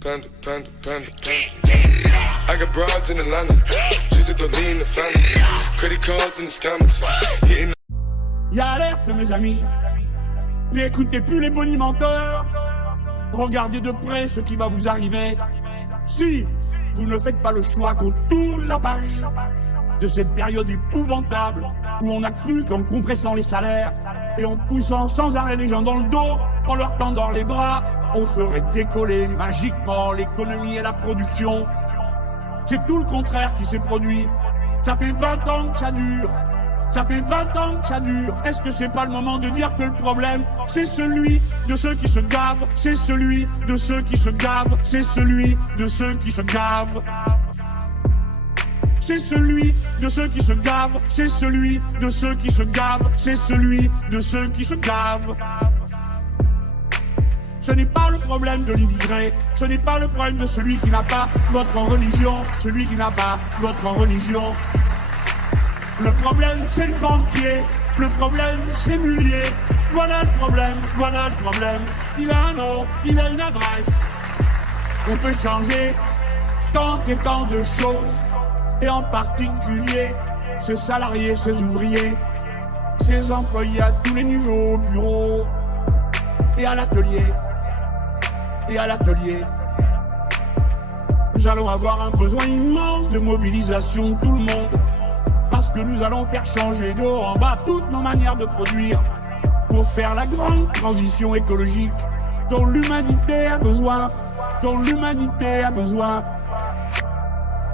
Panda, panda, panda, panda. I got broads in Atlanta, just to lean the family. Credit cards in the scammers, hitting. Y'a alerte, mes amis. N'écoutez plus les bonimenteurs. Regardez de près ce qui va vous arriver. Si vous ne faites pas le choix qu'on tourne la page de cette période épouvantable où on a cru qu'en compressant les salaires et en poussant sans arrêt les gens dans le dos, en leur tendant les bras, on ferait décoller magiquement l'économie et la production. C'est tout le contraire qui s'est produit. Ça fait 20 ans que ça dure. Ça fait 20 ans que ça dure. Est-ce que c'est pas le moment de dire que le problème, c'est celui de ceux qui se gavent, c'est celui de ceux qui se gavent, c'est celui de ceux qui se gavent. C'est celui de ceux qui se gavent, c'est celui de ceux qui se gavent, c'est celui de ceux qui se gavent. Ce n'est pas le problème de l'immigré, ce n'est pas le problème de celui qui n'a pas votre religion, celui qui n'a pas votre religion. Le problème, c'est le banquier, le problème, c'est Mullier. Voilà le problème, voilà le problème. Il a un nom, il a une adresse. On peut changer tant et tant de choses, et en particulier ses salariés, ses ouvriers, ses employés à tous les niveaux, au bureau et à l'atelier. Et à l'atelier. Nous allons avoir un besoin immense de mobilisation de tout le monde. Parce que nous allons faire changer de haut en bas toutes nos manières de produire pour faire la grande transition écologique dont l'humanité a besoin, dont l'humanité a besoin.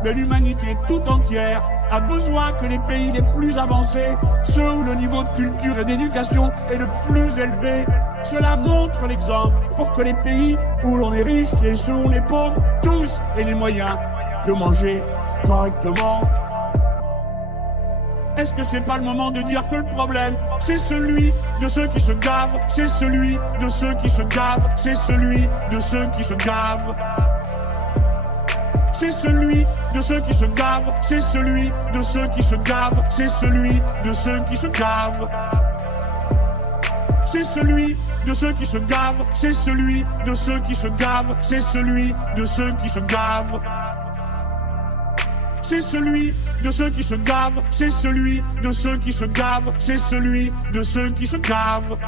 Mais l'humanité tout entière a besoin que les pays les plus avancés, ceux où le niveau de culture et d'éducation est le plus élevé, cela montre l'exemple pour que les pays où l'on est riche et ceux où on est pauvre, tous aient les moyens de manger correctement. Est-ce que c'est pas le moment de dire que le problème, c'est celui de ceux qui se gavent, c'est celui de ceux qui se gavent, c'est celui de ceux qui se gavent. C'est celui de ceux qui se gavent, c'est celui de ceux qui se gavent, c'est celui de ceux qui se gavent. C'est celui de ceux qui se gavent, c'est celui de ceux qui se gavent, c'est celui de ceux qui se gavent. C'est celui de ceux qui se gavent, c'est celui de ceux qui se gavent, c'est celui de ceux qui se gavent.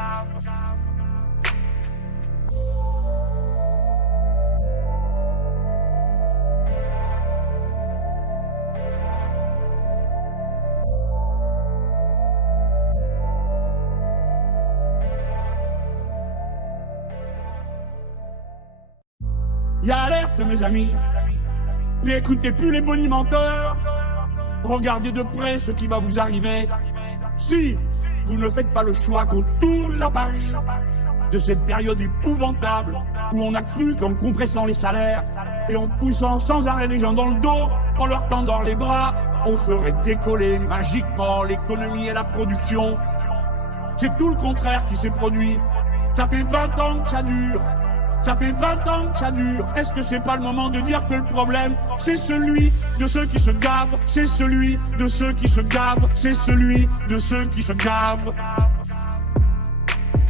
Y'a alerte, mes amis. N'écoutez plus les bonimenteurs. Regardez de près ce qui va vous arriver. Si vous ne faites pas le choix qu'on tourne la page de cette période épouvantable où on a cru qu'en compressant les salaires et en poussant sans arrêt les gens dans le dos, en leur tendant les bras, on ferait décoller magiquement l'économie et la production. C'est tout le contraire qui s'est produit. Ça fait 20 ans que ça dure. Ça fait 20 ans que ça dure. Est-ce que c'est pas le moment de dire que le problème, c'est celui de ceux qui se gavent, c'est celui de ceux qui se gavent, c'est celui de ceux qui se gavent.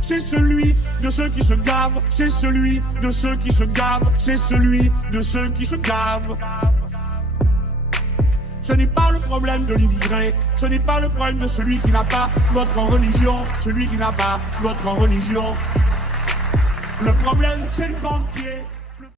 C'est celui de ceux qui se gavent, c'est celui de ceux qui se gavent, c'est celui de ceux qui se gavent. Ce n'est pas le problème de l'immigré, ce n'est pas le problème de celui qui n'a pas votre religion, celui qui n'a pas votre religion. Le problème, c'est le banquier.